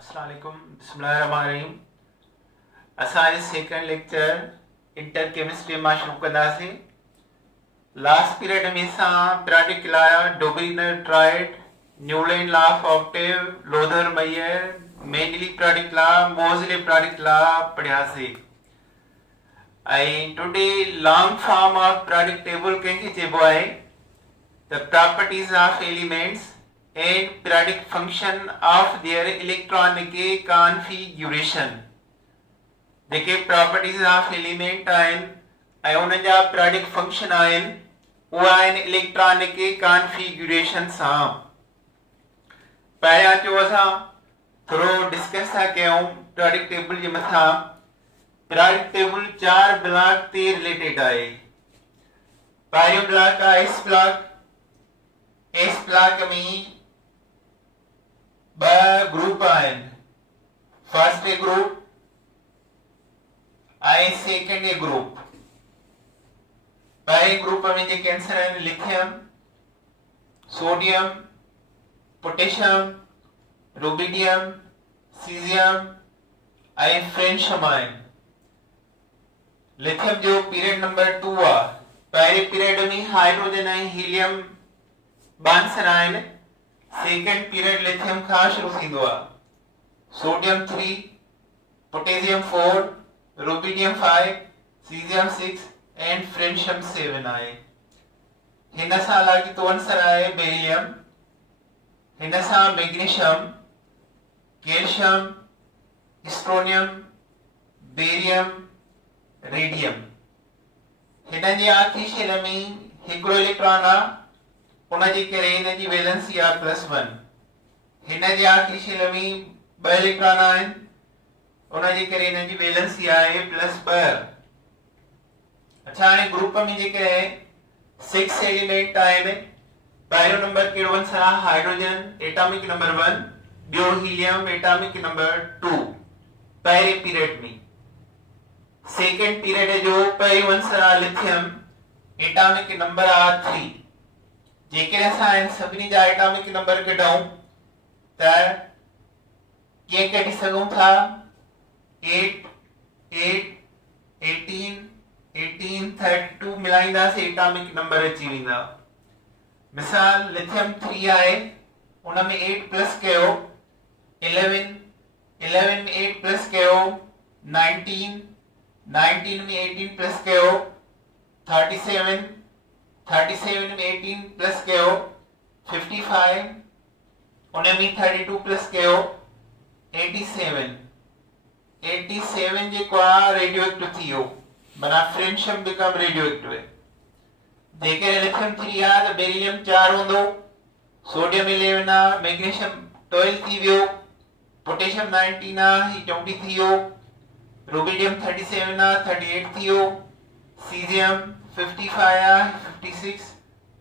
अस्सलाम वालेकुम बिस्मिल्लाहिर्रहमानिर्रहीम। असांजे सेकंड लेक्चर इंटर केमिस्ट्री मां शुरू कंदासीं। लास्ट पीरियड में असां periodic law, Dobereiner triad, Newland law of octave, Lothar Meyer, Mendeleev periodic law, Moseley periodic law पढ़ियासीं। ऐं today long form of periodic table कंहिंखे चइबो आहे? The properties of elements and periodic function of their electronic configuration। जेके properties of element आहिनि ऐं उन्हनि जा periodic function आहिनि उहा आहिनि इलेक्ट्रॉनिक कॉन्फ़िगरेशन सां। पहिरियां जो असां थोरो डिस्कस था कयूं periodic टेबल जे मथां। periodic टेबल 4 ब्लॉक ते रिलेटेड आहे। पहिरियों ब्लॉक आहे एस ब्लॉक। एस ब्लॉक में ग्रुप आहिनि, फर्स्ट ग्रुप ऐं सेकंड ग्रुप। पहिरें ग्रुप में जेके आंसर आहिनि lithium, sodium, potassium, rubidium, caesium ऐं फ्रेंशियम आहिनि। लिथियम जो पीरियड नंबर 2 आहे। पहिरें पीरियड में हाइड्रोजन ऐं हीलियम आंसर आहिनि। सेकंड पीरियड लिथियम खां शुरू थींदो आहे। Sodium 3, potassium 4, rubidium 5, caesium 6 and francium 7 आहे। हिन सां लाॻीतो आंसर आहे बेरिलियम। हिन सां मैग्नीशियम, कैल्शियम, स्ट्रोनियम, बेरियम, रेडियम। हिन जे आखिरी शेल में हिकिड़ो इलेक्ट्रॉन आहे, उनजे करे हिन जी वैलेंसी आहे +1। हिन जे आखिरी शेल में 2 इलेक्ट्रॉन आहिनि, उनजे करे हिन जी वैलेंसी आहे +2। अच्छा, हाणे ग्रुप में जेके 6 एलिमेंट आहिनि। पहिरियों नंबर कहिड़ो आंसर आहे? Hydrogen, atomic number 1। ॿियो हीलियम, एटॉमिक नंबर 2 पहिरें पीरियड में। सेकंड पीरियड जो पहिरियों आंसर आहे लिथियम, एटॉमिक नंबर आहे 3। जेकॾहिं असां सभिनी जा एटॉमिक नंबर कढूं त कीअं कढी सघूं था? 8, 8, 18, 18, 32 मिलाईंदासीं एटॉमिक नंबर अची वेंदा। मिसाल लिथियम 3 आहे, उन में 8 प्लस कयो 11, 11 में 8 प्लस कयो 19, 19 में 18 प्लस कयो 37, 37 में 18 प्लस कयो 55, उन में 32 प्लस कयो 87। 87 जेको आहे रेडियो एक्टिव थी वियो, माना फ्रेंशियम बिकम रेडियो एक्टिव। जेकॾहिं लिथियम 3 आहे त बेरिलियम 4 हूंदो, सोडियम 11 आहे, मैग्नीशियम 12 थी वियो, पोटेशियम 19 आहे, ही 20 थी वियो, रुबिडियम 37 आहे, 38 थी वियो, सीज़ियम 55 आहे, 56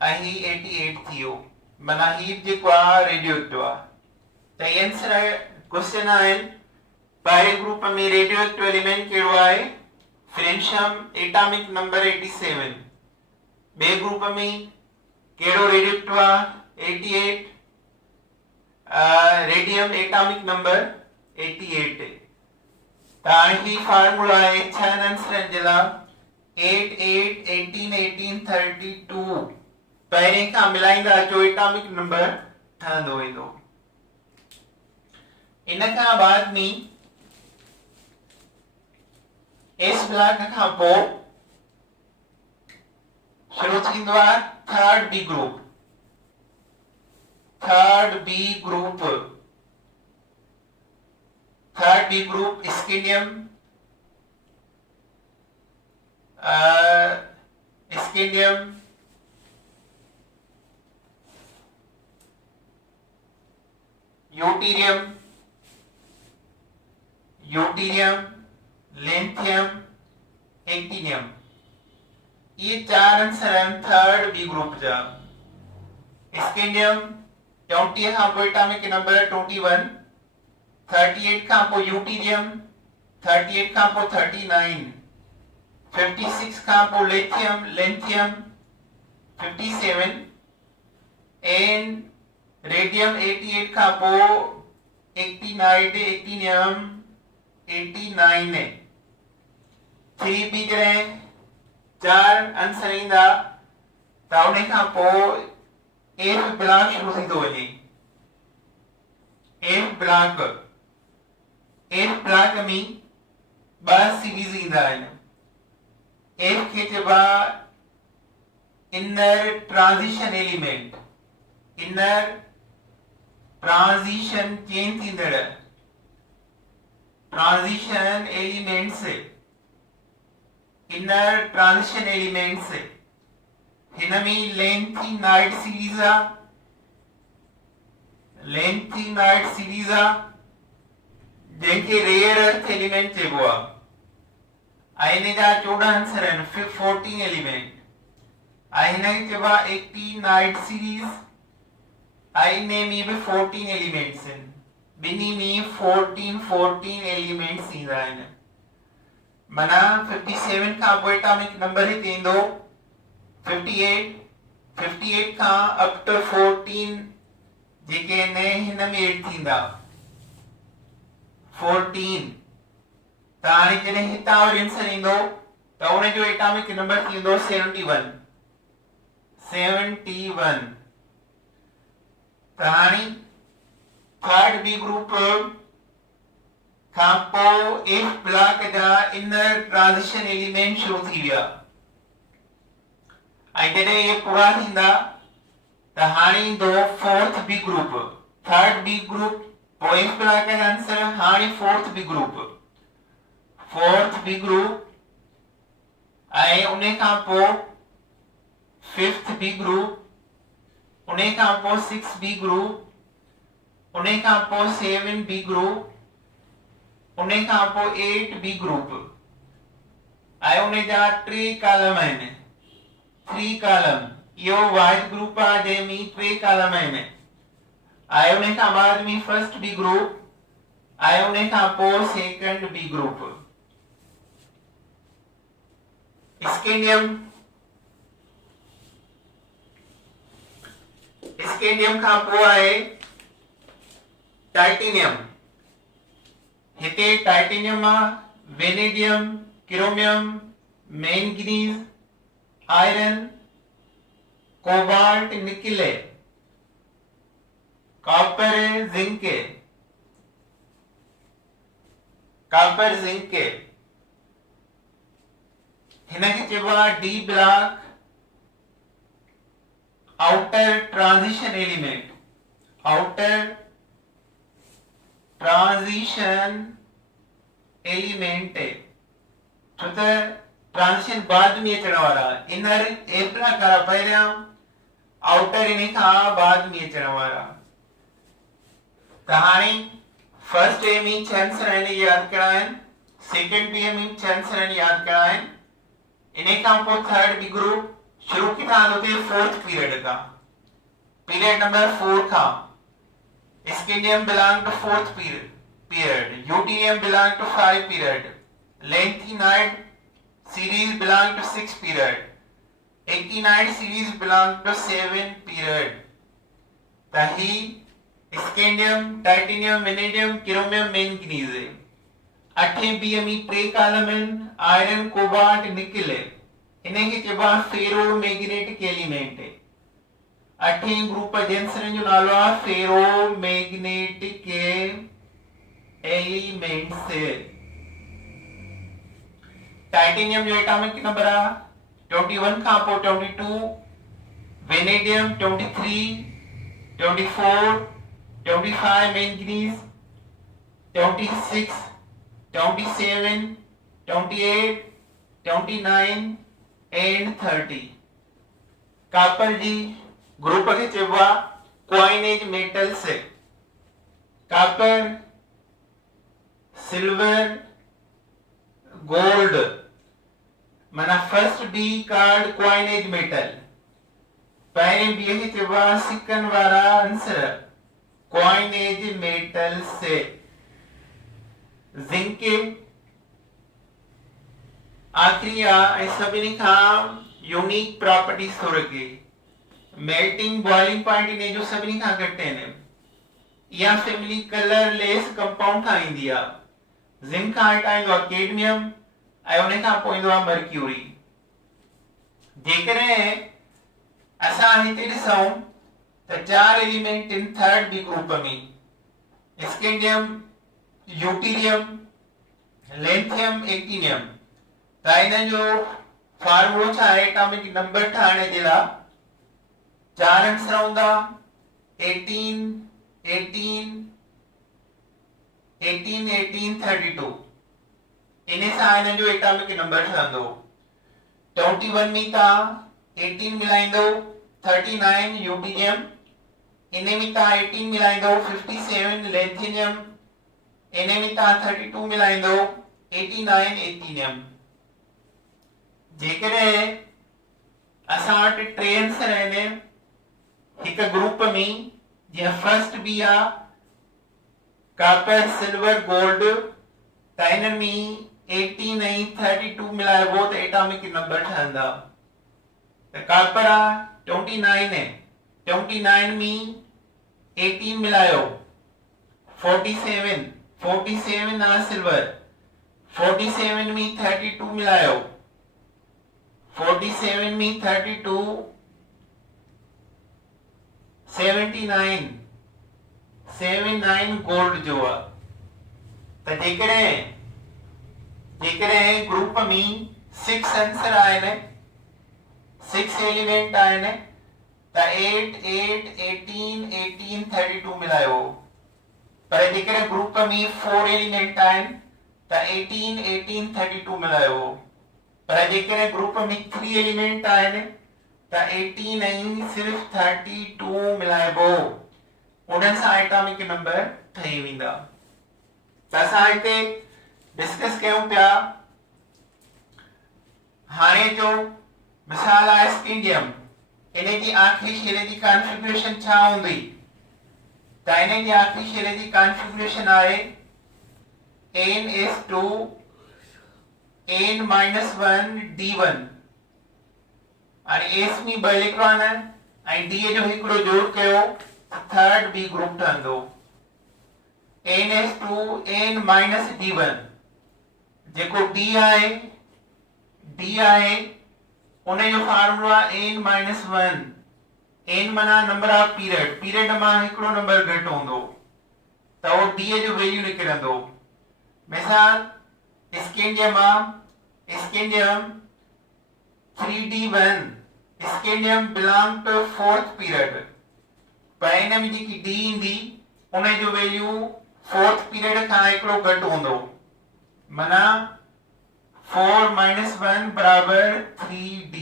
ऐं ही 88 थी वियो। माना ही जेको आहे रेडियो एक्टिव आहे। त ये आंसर आहे। क्वेश्चन आहिनि पहिरें ग्रुप में रेडियो एक्टिव एलिमेंट कहिड़ो आहे? Francium, atomic number 87। ॿिए ग्रुप में कहिड़ो रेडियो एक्टिव आहे? 88। Radium, atomic number 88। त हाणे ही फार्मूला आहे 6 आंसरनि जे लाइ। 8, 8, 18, 18, 32 पहिरें खां मिलाईंदा अचो एटॉमिक नंबर ठहंदो वेंदो। इन खां बाद में एस ब्लॉक खां पोइ शुरू थींदो आहे third B group. Third B group scandium, scandium, yttrium, yttrium, lithium, actinium. ये 4 आंसर आहिनि थर्ड बी ग्रुप जा। स्कैंडियम 20 खां पोइ एटॉमिक नंबर 21, 38 खां पोइ यूटेरियम, 38 खां पोइ 39, 56 खां पोइ लिथियम, लिथियम 57 एंड रेडियम 88 खां पोइ एक्टिनियम 89 है। 3B जॾहिं 4 आंसर ईंदा त उन खां पोइ F ब्लॉक शुरू थी थो वञे। F ब्लॉक में 2 सीरीज ईंदा आहिनि। F खे चइबो आहे inner transition element, inner transition change थींदड़ transition elements, inner transition elements. हिन में लेंथिनाइड सीरीज आ, लेंथिनाइड सीरीज आ जंहिंखे रेयर अर्थ एलिमेंट चइबो आहे। इन जा 14 आंसर आहिनि, 14 एलिमेंट। हिनखे चइबो आहे एक्टिनाइड सीरीज। इन में भी 14 एलिमेंट्स आहिनि, ॿिन्ही में 14 एलिमेंट्स ईंदा आहिनि। माना 57 खां पोइ एटॉमिक नंबर हिते ईंदो 58 खां अप टू 14 जेके हिन में एड थींदा 14। त हाणे जॾहिं हितां वरी आंसर ईंदो त उन जो एटॉमिक नंबर थींदो 71। त हाणे थर्ड बी ग्रुप खां पोइ F ब्लॉक जा इनर ट्रांजिशन एलिमेंट शुरू थी विया। जॾहिं ये पूरा थींदा त हाणे ईंदो fourth B group. Third B group पोइ F ब्लॉक जा आंसर, हाणे फोर्थ बी ग्रुप उन खां पोइ फिफ्थ बी ग्रुप, उन खां पोइ 6 बी ग्रुप, उन खां पोइ 7 बी ग्रुप, उन खां पोइ 8 बी ग्रुप। उन जा 3 कॉलम आहिनि, 3 कॉलम। इहो वाइट ग्रुप आहे जंहिंमें 3 कॉलम आहिनि। उन खां बाद में फर्स्ट बी ग्रुप, उन खां पोइ सेकंड बी ग्रुप। स्कैंडियम खां पोइ आहे टाइटेनियम। हिते टाइटेनियम आहे, vanadium, chromium, manganese, iron, cobalt, nickel, copper, zinc. हिनखे चइबो आहे D block outer transition element. Outer transition element छो त ट्रांजिशन बाद में अचण वारा। इनर ए ब्लॉक वारा पहिरियां, आउटर इन खां बाद में अचण वारा। त हाणे फर्स्ट ए में 6 आंसर आहिनि, यादि करणा आहिनि। सेकंड बी में 6 आंसर आहिनि, यादि करणा आहिनि। इन खां पोइ थर्ड बी ग्रुप शुरू किथां थो थिए? फोर्थ पीरियड का, पीरियड नंबर 4 का। Scandium belong to fourth period, yttrium belong to 5 period, lanthanide series belong to 6 period, actinide series belong to 7 period. तही scandium, titanium, vanadium, chromium, manganese. 8 B में 3 column आहिनि, iron, cobalt, nickel. इनखे चइबो आहे ferromagnetic element. 8 group जे आंसरनि जो नालो आहे फेरो मैग्नेटिक एलिमेंट्स। टाइटेनियम जो एटॉमिक नंबर आहे 21 खां पोइ 22, वेनेडियम 23, 24, 25 मैंगनीज, 26, 27, 28, 29 एंड 30। कॉपर जी ग्रुप खे चइबो आहे coinage metals. Copper, silver, gold. माना first B card coinage metal. पहिरें बी खे चइबो आहे सिकन वारा आंसर, क्वाइनेज मेटल्स। जिंक आखिरी आहे ऐं सभिनी खां यूनिक प्रॉपर्टीज थो रखे। मेल्टिंग बॉइलिंग पॉइंट इन जो सभिनी खां घटि आहिनि। इहा फैमिली कलरलेस कंपाउंड ठाहींदी आहे। ज़िंक खां हटाईंदो आहे कैडमियम ऐं उन खां पोइ ईंदो आहे मर्क्यूरी। जेकॾहिं असां हिते ॾिसूं त 4 element in third B group में स्कैंडियम, यूटीरियम, लैंथियम, एक्टिनियम। त हिन जो फार्मूलो छा आहे? एटॉमिक नंबर ठाहिण जे लाइ 4 आंसर हूंदा 18 18 18 18 32। इन सां हिन जो एटॉमिक नंबर ठहंदो। 21 में तव्हां 18 मिलाईंदो 39 यूटीरियम, इन में तव्हां 18 मिलाईंदो 57 लैंथियम, इन में तव्हां 32 मिलाईंदो 89 एक्टिनियम। जेकॾहिं असां वटि 3 आंसर आहिनि हिक ग्रुप में, जीअं फर्स्ट बी आहे कॉपर सिल्वर गोल्ड, त हिन में 18 ऐं 32 मिलाइबो त एटॉमिक नंबर ठहंदा। त कॉपर आहे 29 है, 29 में 18 मिलायो 47 47 आहे सिल्वर, 47 में 32 मिलायो 47 में 32 79 79 गोल्ड जो आहे। त जेकॾहिं ग्रुप में 6 आंसर आहिनि 6 एलिमेंट आहिनि त 8 8 18 18 32 मिलायो। पर जेकॾहिं ग्रुप में 4 एलिमेंट आहिनि त 18 18 32 मिलायो। पर जेकॾहिं ग्रुप में 3 एलिमेंट आहिनि त 18 ऐं सिर्फ़ 32 मिलाइबो। उन सां एटॉमिक नंबर ठही वेंदा। त असां हिते डिस्कस कयूं पिया हाणे जो मिसाल आहे स्कैंडियम, इन जी आखिरी शेल जी कॉन्फ़िगरेशन छा हूंदी? त इन जी आखिरी शेल जी कॉन्फ़िगरेशन आहे n(s)2 n-1 d1। हाणे s में 2 इलेक्ट्रॉन ऐं d जो हिकिड़ो जोड़ कयो थर्ड बी ग्रुप ठहंदो n(s)2 n-d1। जेको d आहे उन जो फार्मूला n-1। n माना नंबर ऑफ पीरियड, पीरियड मां हिकिड़ो नंबर घटि हूंदो त उहो d जो वैल्यू निकिरंदो। मिसाल स्कैंडियम आहे, scandium 3d1, scandium belong to fourth period. पर हिन में जेकी d ईंदी उन जो वैल्यू फोर्थ पीरियड खां हिकिड़ो घटि हूंदो, माना 4 - 1 बराबर 3d।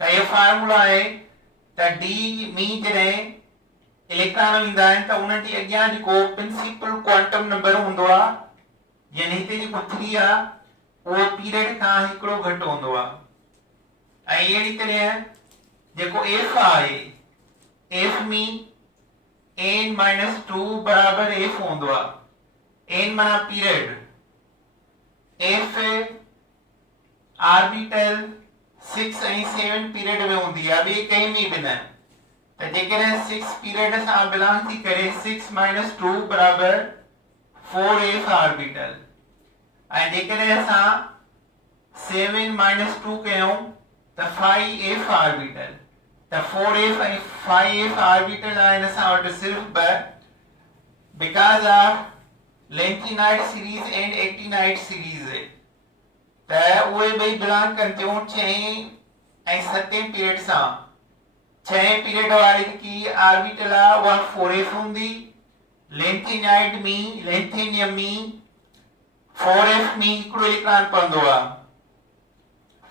त इहो फार्मूला आहे त d में जॾहिं इलेक्ट्रॉन ईंदा आहिनि त उन जे अॻियां जेको प्रिंसिपल क्वांटम नंबर हूंदो आहे, यानी हिते जेको 3 आहे उहो पीरियड खां हिकिड़ो घटि हूंदो आहे। ऐं अहिड़ी तरह जेको f आहे, f में n-2 बराबर f हूंदो आहे। n माना पीरियड, f ऑर्बिटल 6 ऐं 7 पीरियड में हूंदी आहे, ॿिए कंहिं में बि न। त जेकॾहिं 6 पीरियड सां बिलोंग थी करे 6 - 2 बराबर 4f ऑर्बिटल। ऐं जेकॾहिं असां 7 - 2 कयूं त 5f ऑर्बिटल। त 4f ऐं 5f ऑर्बिटल आहिनि असां वटि सिर्फ़ 2 because of lanthanide series and actinide series. त उहे ॿई बिलोंग कनि थियूं 6 ऐं 7 पीरियड सां। 6 पीरियड वारी जेकी ऑर्बिटल आहे उहा 4f हूंदी। लेंथिनाइट में, लेंथेनियम में 4f में हिकिड़ो इलेक्ट्रॉन पवंदो आहे,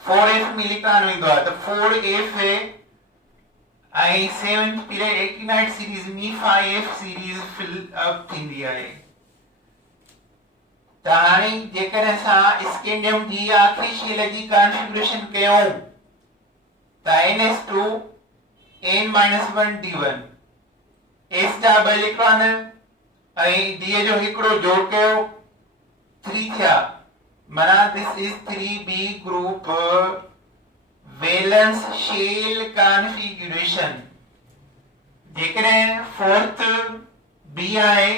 4f में इलेक्ट्रॉन वेंदो आहे त 4f ऐं 7th पीरियड एक्टिनाइट सीरीज में 5f सीरीज फिल अप थींदी आहे। त हाणे जेकॾहिं असां स्कैंडियम जी आखिरी शेल जी कॉन्फ़िगरेशन कयूं त n(s)2 n-1 d1, s जा 2 इलेक्ट्रॉन ऐं d जो हिकिड़ो जोड़ कयो 3 थिया, माना this is 3b group valence shell configuration. जेकॾहिं फोर्थ B आहे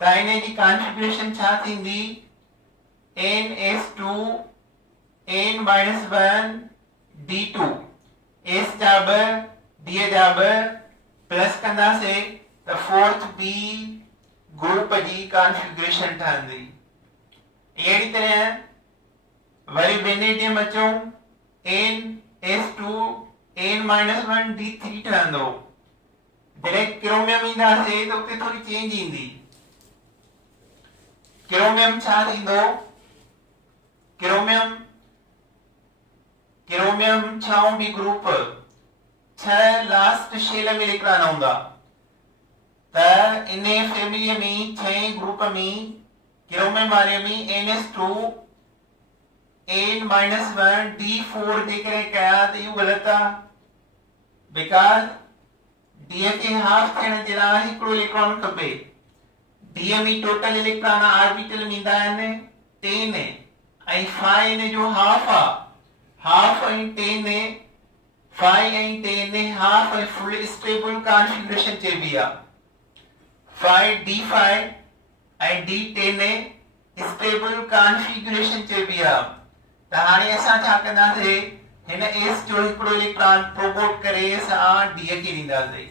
त इन जी कॉन्फ़िगरेशन छा थींदी ns2 n-1 d2 s जा ब d जा ब प्लस कंदासीं त फोर्थ बी ग्रुप जी कॉन्फ़िगरेशन ठहंदी। अहिड़ी तरह वरी बेनेडियम अचूं ns2 n-1 d3 ठहंदो। जॾहिं क्रोमियम ईंदासीं त उते थोड़ी चेंज ईंदी। क्रोमियम छा थींदो क्रोमियम छहों बी ग्रुप 6 लास्ट शेल में इलेक्ट्रॉन हूंदा त इन फैमिली में 6 ग्रुप में क्रोमियम वारे में ns2 n-1 d4 जे करे कया त इहो ग़लत आहे बिकॉज़ d खे हाफ थियण जे लाइ हिकिड़ो इलेक्ट्रॉन खपे। d में टोटल इलेक्ट्रॉन ऑर्बिटल में ईंदा आहिनि 10 ऐं 5 इन जो हाफ आहे हाफ ऐं 10 5 ऐं 10 हाफ ऐं फुल स्टेबल कॉन्फ़िगरेशन चइबी आहे 5d5 ऐं d10 स्टेबल कॉन्फ़िगरेशन चइबी आहे। त हाणे असां छा कंदासीं हिन s जो हिकिड़ो इलेक्ट्रॉन प्रोमोट करे असां d खे ॾींदासीं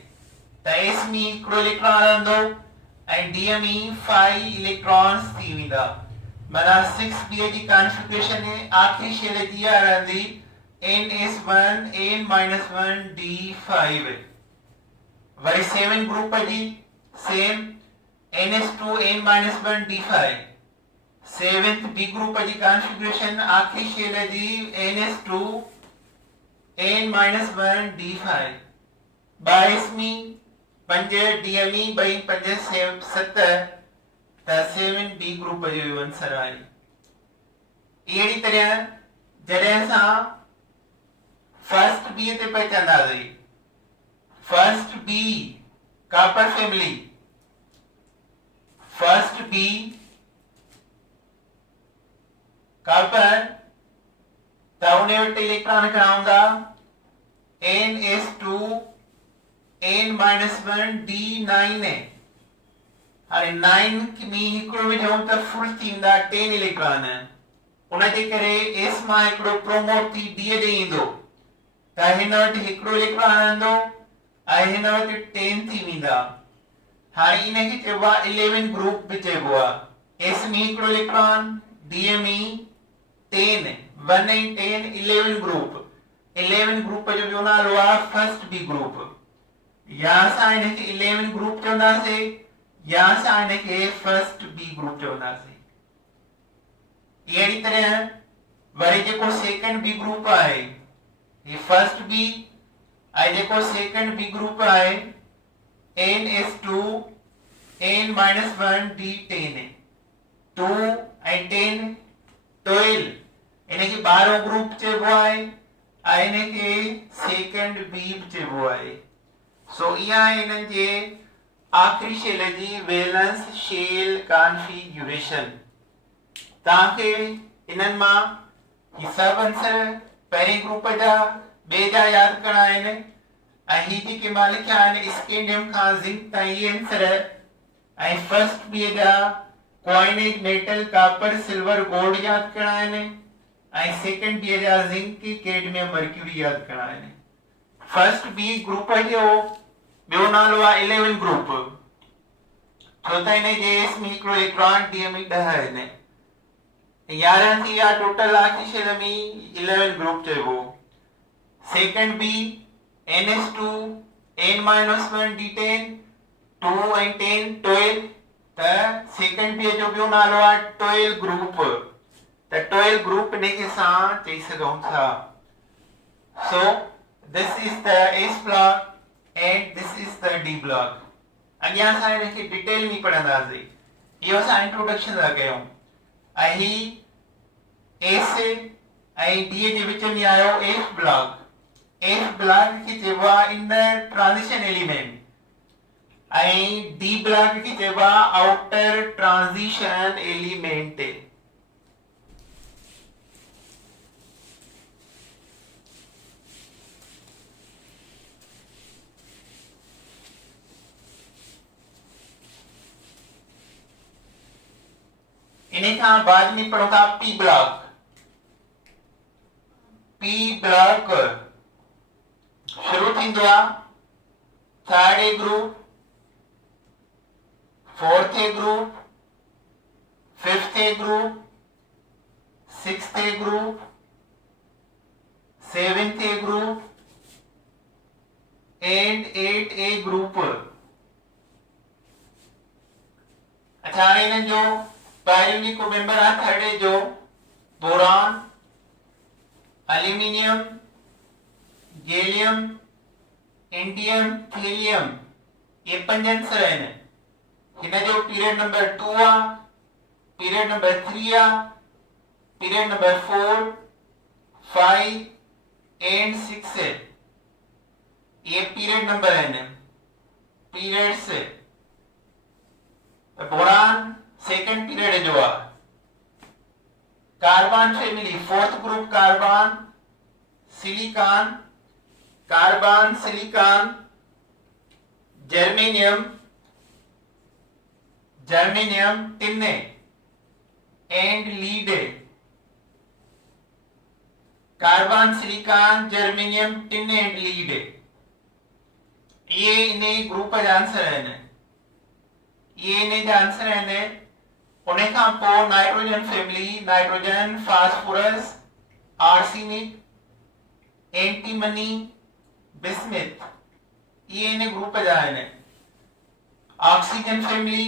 त s में हिकिड़ो इलेक्ट्रॉन रहंदो ऐं d में 5 इलेक्ट्रॉन्स थी वेंदा माना 6b जी कॉन्फ़िगरेशन आखिरी शेल जी रहंदी ns1 n-1 d5 वरी 7 ग्रुप जी same ns2 n-1 d5 seventh B group जी कॉन्फ़िगरेशन आखिरी शेल जी ns2 n-1 d5 22 5 dme 2 5 7 त 7b ग्रुप जो आंसर आहे। अहिड़ी तरह जॾहिं असां फर्स्ट बी ते पहुचंदासीं first B copper family first B copper त उन वटि इलेक्ट्रॉन घणा हूंदा ns2 n-1 d9 हाणे 9 में हिकिड़ो विझूं त फुल थींदा 10 इलेक्ट्रॉन उन जे करे s मां हिकिड़ो प्रोमोट थी d ॾे ईंदो त हिन वटि हिकिड़ो इलेक्ट्रॉन रहंदो ऐं हिन वटि 10 थी वेंदा। हाणे इन खे चइबो आहे 11 ग्रुप बि चइबो आहे s में हिकिड़ो इलेक्ट्रॉन d में 10 1 ऐं 10 11 ग्रुप 11 ग्रुप जो ॿियो नालो आहे फर्स्ट बी ग्रुप या असां हिन खे 11 ग्रुप चवंदासीं या असां हिन खे फर्स्ट बी ग्रुप चवंदासीं। अहिड़ी तरह वरी जेको सेकंड बी ग्रुप आहे ही फर्स्ट बी ऐं जेको सेकंड बी ग्रुप आहे ns2 n-1 d10 2 ऐं 10 12 इन खे 12 ग्रुप चइबो आहे ऐं इन खे सेकंड बी चइबो आहे। सो इहा आहे इन्हनि जे आखिरी शेल जी वैलेंस शेल कॉन्फ़िगरेशन। तव्हांखे इन्हनि मां ही सभु आंसर पहिरें ग्रुप जा ॿिए जा यादि करणा आहिनि ऐं ही जेके मां लिखिया आहिनि स्कैंडियम खां ज़िंक ताईं इहे आंसर ऐं फर्स्ट बी जा coinage metal copper silver gold यादि करणा आहिनि ऐं सेकंड बी जा ज़िंक कैडमियम मर्क्यूरी यादि करणा आहिनि। फर्स्ट बी ग्रुप जो ॿियो नालो आहे 11 ग्रुप छो त इन जे s में हिकिड़ो इलेक्ट्रॉन d में 10 आहिनि 11 थी विया टोटल आखिरी शेल में 11 ग्रुप चइबो। Second B ns2 n-1 d10 2 ऐं 10 12 त सेकंड बी जो ॿियो नालो आहे 12 ग्रुप त 12 ग्रुप इन खे असां चई सघूं था। So this is the s block and this is the d block। अॻियां असां हिन खे डिटेल में पढ़ंदासीं इहो असां इंट्रोडक्शन था कयूं ऐं ही s ऐं d जे विच में आयो f block खे चइबो आहे इनर ट्रांजिशन एलिमेंट ऐं d block खे चइबो आहे आउटर ट्रांजिशन एलिमेंट। इन्हें खां बाद में पढ़ो था पी ब्लॉक। पी ब्लॉक शुरू थींदो आहे third A group, fourth A group, fifth A group, sixth A group, seventh A group and eight A group. अच्छा इन्हें जो पायरियोनिक को मेंबर आ थर्ड ए जो boron, aluminium, gallium, indium, thallium, ये पंज आंसर आहिनि। हिन जो पीरियड नंबर 2 आ, पीरियड नंबर 3 आ, पीरियड नंबर 4, 5 एंड 6 है। ये पीरियड नंबर आहिनि, पीरियड्स। बोरान सेकंड पीरियड जो आ। Carbon family fourth group carbon, silicon, carbon, silicon, germanium, germanium, tin and lead. Carbon, silicon, germanium, tin and lead, ये इन्हें group जा answer आहिनि। ये इन्हें जा आंसर आहिनि। उन्हें खां पोइ nitrogen family, nitrogen, phosphorus, arsenic, antimony, bismuth, ये इन्हें ग्रुप जा आहिनि। ऑक्सीजन फैमिली,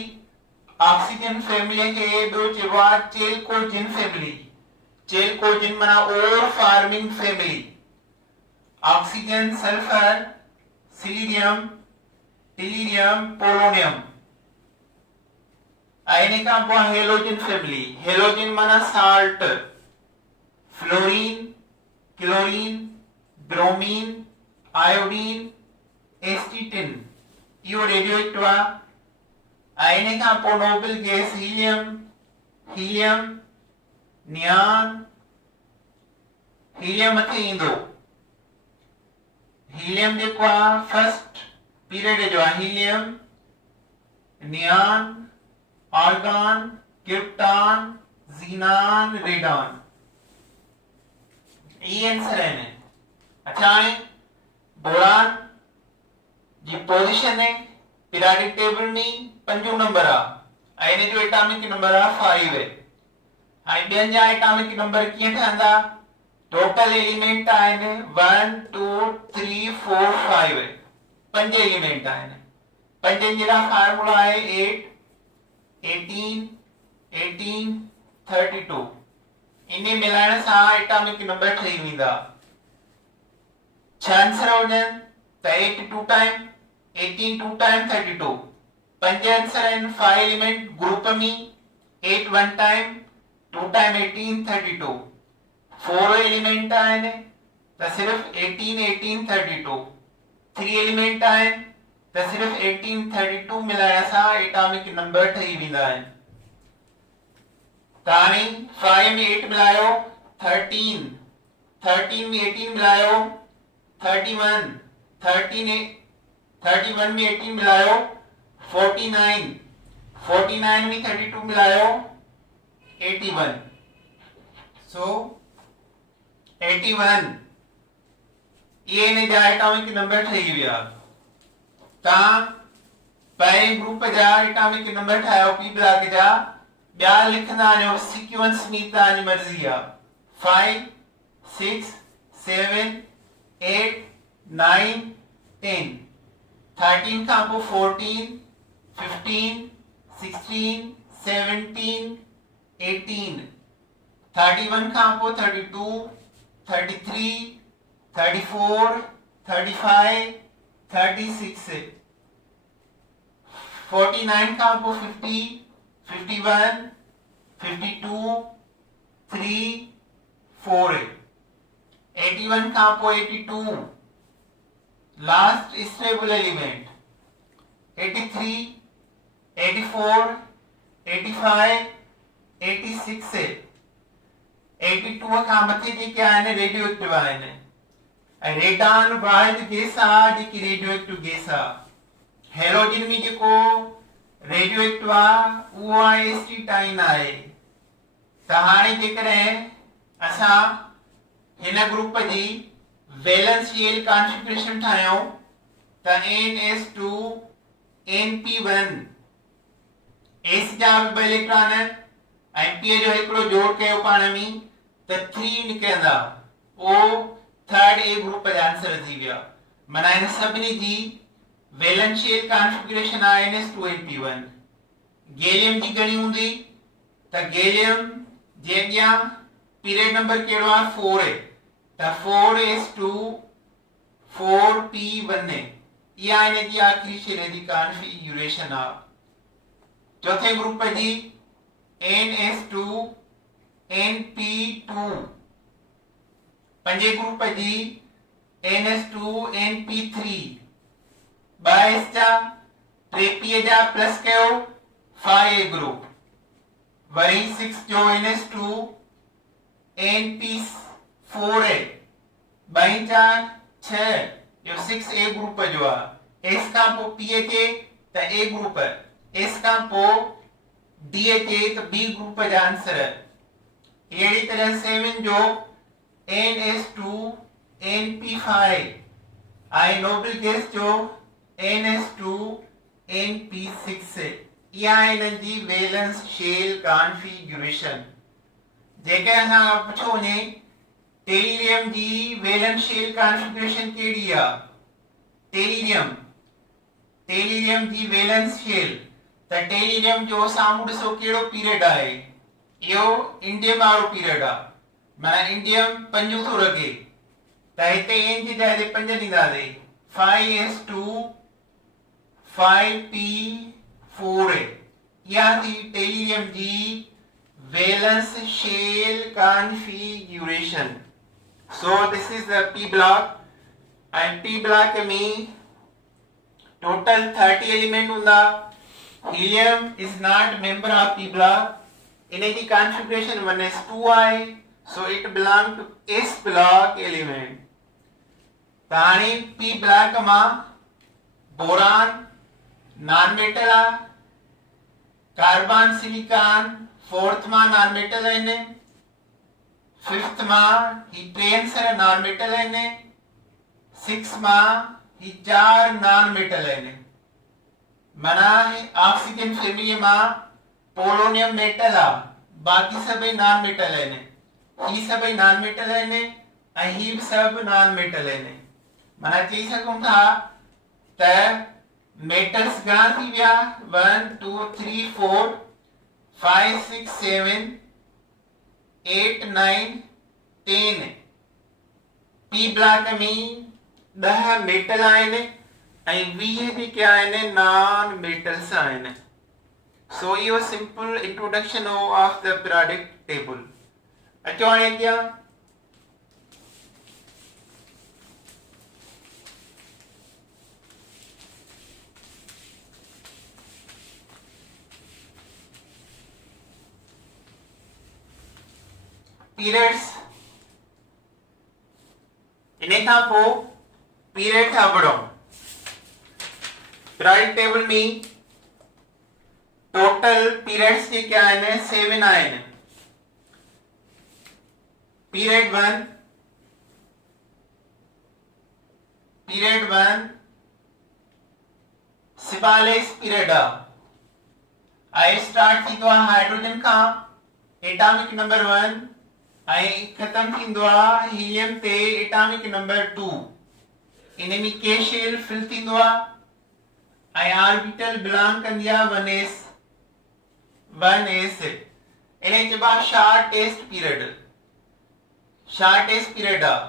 ऑक्सीजन फैमिली के ॿियो चइबो आहे चेलकोजिन फैमिली। चेलकोजिन माना ore forming family. Oxygen, sulphur, selenium, tellurium, polonium. इन्हें खां पोइ हेलोजन फैमिली। हेलोजन माना salt, fluorine, chlorine, bromine, iodine, astatine, इहो रेडियो एक्टिव आहे। इन्हें खां पोइ noble gas helium, helium, neon, helium मथे ईंदो। हीलियम जेको आहे फर्स्ट पीरियड जो आहे। Helium, neon, argon, krypton, xenon, radon, ये आंसर है। अच्छा है बोरान जी पोजीशन है पीरियोडिक टेबल में 5 नंबर आ। इन्हें जो एटॉमिक नंबर आ 5 है। हाणे ॿियनि जा एटॉमिक नंबर कीअं ठहंदा? टोटल एलिमेंट आहिनि 1 2 3 4 5 5 एलिमेंट आहिनि। पंजनि जे लाइ फार्मूला आहे 8 18 18 32। इन्हें मिलाइण सां एटॉमिक नंबर ठही वेंदा। 6 आंसर हुजनि त 8 2 टाइम 18 2 टाइम 32। 5 आंसर आहिनि 5 एलिमेंट ग्रुप में 8 1 टाइम 2 टाइम 18 32। 4 एलिमेंट आहिनि त सिर्फ 18 18 32। 3 एलिमेंट आहिनि त सिर्फ 18 32 मिलाइण सां एटॉमिक नंबर ठही वेंदा आहिनि। ताणी 5 में 8 मिलायो 13, 13 में 18 मिलायो 31, 31 में 18 मिलायो 49, 49 में 32 मिलायो 81। सो 81 ये ने जा एटॉमिक नंबर ठही विया। तव्हां पहिरें ग्रुप जा एटॉमिक नंबर ठाहियो पी ब्लॉक जा, ॿिया लिखंदा वञो सीक्वेंस में तव्हांजी मर्ज़ी आहे। 5 6 7 8 9 10। 13 खां पोइ 14 15 16 17 18। 31 खां पोइ 32 33 34 35 36। 49 खां पोइ 50 51 52 3 4। 81 खां पोइ 82 लास्ट स्टेबल एलिमेंट। 83 84 85 86। 82 खां मथे जेके आहिनि रेडियो एक्टिव आहिनि। ऐं रेडान वाहिद गैस आहे जेकी रेडियो एक्टिव गैस आहे। हेलोजन में जेको रेडियो एक्टिव आहे उहो आहे एस्टीटाइन आहे। त हाणे जेकॾहिं असां हिन ग्रुप जी वैलेंस शेल कॉन्फ़िगरेशन ठाहियूं त NS2 NP1 S जा ॿ इलेक्ट्रॉन ऐं P जो हिकिड़ो जोड़ कयो पाण में त 3 निकिरंदा। ओ थर्ड ए ग्रुप जा आंसर थी विया। माना इन सभिनी जी वैलेंस शेल कॉन्फ़िगरेशन आहे NS2 NP1। गैलियम जी घणी हूंदी त गैलियम जे अॻियां पीरियड नंबर कहिड़ो आहे 4 आहे त 4s2 4p1 इहा इन जी आखिरी शेल जी कॉन्फ़िगरेशन आहे। चौथे ग्रुप जी NS2 NP2, पंजे ग्रुप जी NS2 NP3, 2s जा 3p जा प्लस कयो 5a ग्रुप, वरी 6 जो NS2 NP4 2 4 6 जो 6a ग्रुप जो आहे। s खां पोइ p अचे त a ग्रुप, s खां पोइ d अचे त b ग्रुप जा आंसर। अहिड़ी तरह 7 जो NS2 NP5 ऐं नोबल गैस जो NS2 NP6 इहा इन्हनि जी वैलेंस शेल कॉन्फ़िगरेशन। जेके असां पुछो वञे टेरिलियम जी वैलेंस शेल कॉन्फ़िगरेशन कहिड़ी आहे? टेरिलियम जी वैलेंस शेल त टेरिलियम जो साम्हूं ॾिसो कहिड़ो पीरियड आहे, इहो इंडियम वारो पीरियड आहे। माना इंडियम 5 थो रखे त हिते n जी जाइ ते 5 ॾींदासीं 5s2 5p4 इहा थी टेरिलियम जी valence shell configuration. So this is the p block and p block में total 30 element हूंदा। Helium is not member of p block, इन जी configuration 1s2 आहे, so it belong to s block element। त हाणे p block मां boron non metal आहे, carbon silicon fourth मां नॉन मेटल आहिनि, फिफ्थ मां ही ट्रेंसर नॉन मेटल आहिनि, 6 मां ही 4 नॉन मेटल आहिनि। माना ऑक्सीजन फैमिली मां पोलोनियम मेटल आहे, बाक़ी सभई नॉन मेटल आहिनि। ही सभई नॉन मेटल आहिनि ऐं ही सभु नॉन मेटल आहिनि। माना चई सघूं था त मेटल्स घणा थी विया 1 2 3 4 5 6 7 8 9 10। p ब्लॉक में 10 मेटल आहिनि ऐं 20 जेके आहिनि नॉन मेटल्स आहिनि। सो इहो simple introduction of the periodic table. अचो हाणे अॻियां पीरियड्स। इन खां पोइ पीरियड था पढ़ूं। पीरियोडिक टेबल में टोटल पीरियड्स जेके आहिनि 7 आहिनि। पीरियड 1 सिबालिस पीरियड आहे। स्टार्ट थींदो आहे हाइड्रोजन खां एटॉमिक नंबर 1 ऐं खत्म थींदो आहे हीलियम ते एटॉमिक नंबर 2। इन में के शेल फिल थींदो आहे ऐं ऑर्बिटल बिलोंग कंदी आहे 1s। इन चइबो आहे शॉर्टेस्ट पीरियड। शॉर्टेस्ट पीरियड आहे,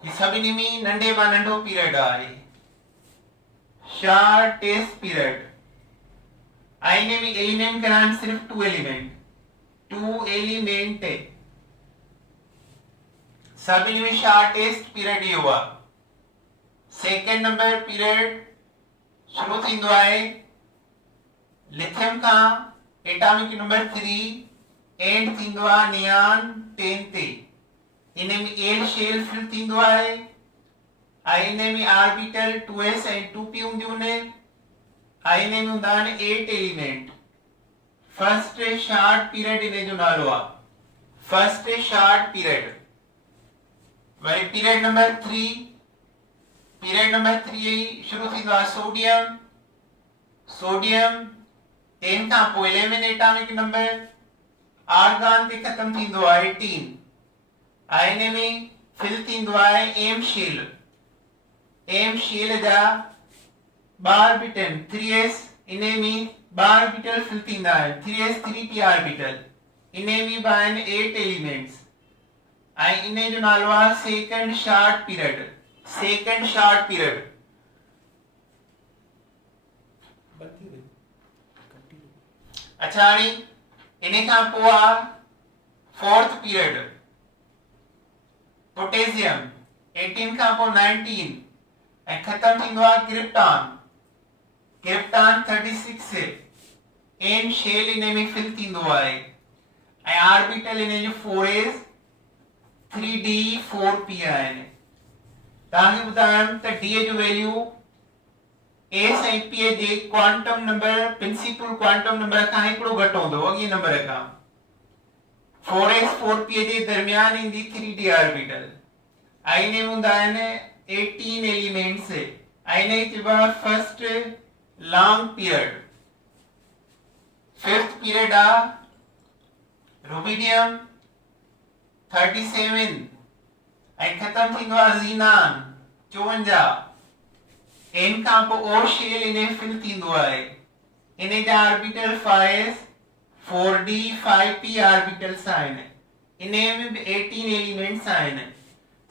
ही सभिनी में नंढे मां नंढो पीरियड आहे शॉर्टेस्ट पीरियड। ऐं इन में एलिमेंट घणा आहिनि? सिर्फ़ 2 एलिमेंट। सभिनी में शॉर्टेस्ट पीरियड इहो आहे। सेकेंड नंबर पीरियड शुरू थींदो आहे lithium Khan atomic number 3 and थींदो आहे नियॉन 10 ते। इन में 8 शेल फिल थींदो आहे ऐं इन में ऑर्बिटल 2s ऐं 2p हूंदियूं आहिनि ऐं इन में हूंदा आहिनि 8 एलिमेंट। फर्स्ट शॉर्ट पीरियड इन जो नालो आ फर्स्ट शॉर्ट पीरियड वरी पीरियड नंबर 3 शुरू थींदो आहे सोडियम 10 खां पोइ 11 एटॉमिक नंबर आर्गन ते खत्म थींदो आहे 18 आईने में फिल थींदो आहे एम शेल जा 12 ऑर्बिटल 3s इने में 12 ऑर्बिटल फिल थींदा आहिनि 3s 3p ऑर्बिटल इने में बि आहिनि 8 एलिमेंट्स ऐं इने जो नालो आहे सेकंड शॉर्ट पीरियड अच्छा हाणे इने खां पोइ आहे फोर्थ पीरियड पोटेशियम 18 खां पोइ 19 ऐं खत्म थींदो आहे क्रिप्टॉन 36 एन शेल इने में फिल थींदो आहे ऐं ऑर्बिटल इने जो 4s 3d 4p आहिनि तव्हांखे ॿुधायां त d जो वैल्यू s ऐं p जे quantum number principal quantum number खां हिकिड़ो घटि हूंदो अॻे नंबर खां 4s 4p जे दरमियान ईंदी 3d ऑर्बिटल आईने में हूंदा आहिनि 18 एलिमेंट्स आईने चइबो आहे first long period fifth period आहे रुबिडियम 37 ऐं खत्म थींदो आहे ज़ीनान 54 एन खां पोइ ओ शेल इने फिल थींदो आहे इने जा orbital 5s 4d 5p orbitals आहिनि इने में भी 18 एलिमेंट्स आहिनि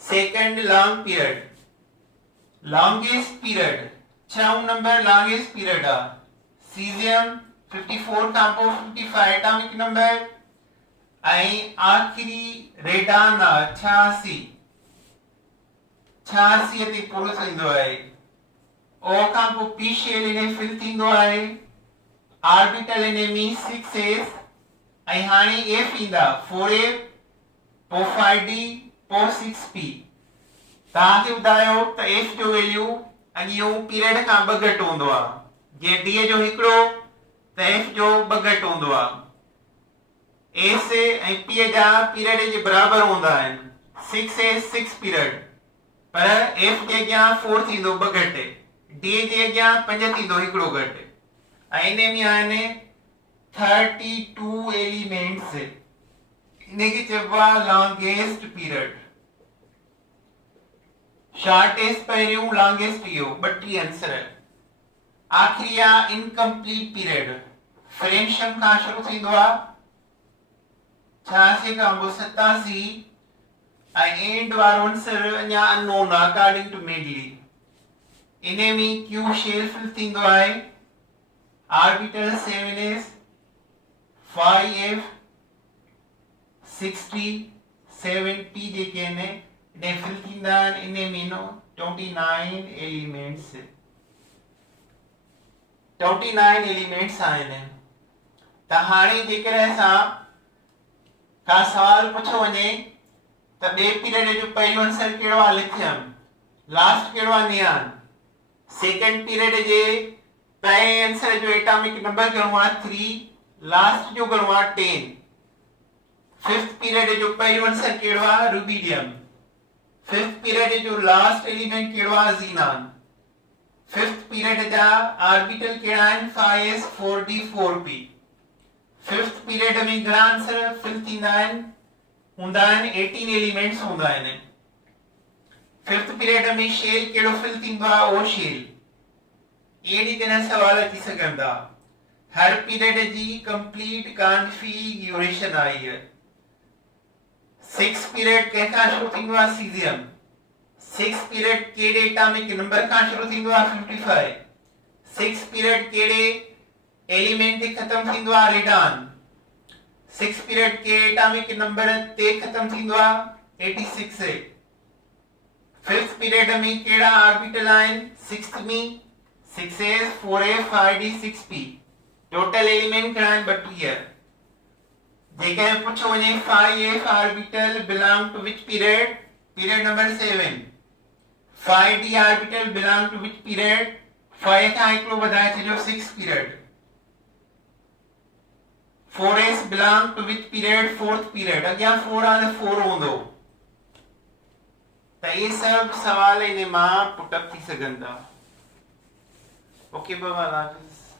second long period longest period 6 number longest period आहे सीजियम 54 खां पोइ 55 एटॉमिक नंबर ऐं आखिरी रेडान आहे 86 ते पूरो थींदो आहे ओ खां पोइ पी शेल इने फिल थींदो आहे ऑर्बिटल इने में 6s ऐं हाणे एफ ईंदा 4a पोइ 5d पोइ 6p तव्हांखे ॿुधायो त एफ जो वैल्यू अॻियो पीरियड खां 2 घटि हूंदो आहे जीअं डी जो हिकिड़ो त एफ जो 2 घटि हूंदो आहे एस ऐं पी जा पीरियड जे बराबर हूंदा आहिनि 6s 6 पीरियड पर एफ जे अॻियां 4 थींदो 2 घटि डी जे अॻियां 5 थींदो हिकिड़ो घटि ऐं इन में आहिनि 32 एलिमेंट्स इनखे चइबो आहे लॉन्गेस्ट पीरियड शॉर्टेस्ट पहिरियों लॉन्गेस्ट इहो 32 आंसर आखिरी आहे इनकम्प्लीट पीरियड फ्रेंशम खां शुरू थींदो आहे 86 खां पोइ 87 ऐं एंड वारो आंसर अञा अननोन आहे अकॉर्डिंग टू मेडली इने में क्यू शेल फिल थींदो आहे ऑर्बिटल 7s 5f 60 7p जेके आहिनि इने फिल थींदा आहिनि इने में 29 एलिमेंट्स आहिनि त हाणे जेकर असां का सवाल पुछो वञे त ॿिए पीरियड जो पहिलो आंसर कहिड़ो आहे लिथियम लास्ट कहिड़ो आहे नियान सेकंड पीरियड जे पहले आंसर जो एटॉमिक नंबर घणो आहे 3 लास्ट जो घणो आहे 10 फिफ्थ पीरियड जो पहिलो आंसर कहिड़ो आहे रुबिडियम फिफ्थ पीरियड जो लास्ट एलिमेंट कहिड़ो आहे ज़ीनान फिफ्थ पीरियड जा ऑर्बिटल कहिड़ा आहिनि 5s 4d 4p fifth period में घणा आंसर फिल थींदा आहिनि हूंदा आहिनि 18 एलिमेंट्स हूंदा आहिनि फिफ्थ पीरियड में शेल कहिड़ो फिल थींदो आहे ओ शेल अहिड़ी तरह सवाल अची सघनि था हर पीरियड जी कंप्लीट कॉन्फ़िगरेशन आई है 6 पीरियड कंहिंखां शुरू थींदो आहे सीजियम 6 पीरियड कहिड़े एटॉमिक नंबर खां शुरू थींदो आहे 55 6 पीरियड कहिड़े एलिमेंट ते खत्म थींदो आहे रेडान 6 पीरियड के एटॉमिक नंबर ते खत्म थींदो आहे 86 फिफ्थ पीरियड में कहिड़ा ऑर्बिटल आहिनि 6th में 6s 4a 5d 6p total element घणा आहिनि 32 जेकॾहिं पुछो वञे 5f orbital belong to which period period number 7 5d orbital belong to which period 5 खां हिकिड़ो वधाए छॾियो 6 period 4s belong to which period? fourth period. अॻियां 4 आहे त 4 हूंदो। त ये सब सवाल इन मां पुटअप थी सघनि था। ओके बाबा, अल्लाह हाफ़िज़।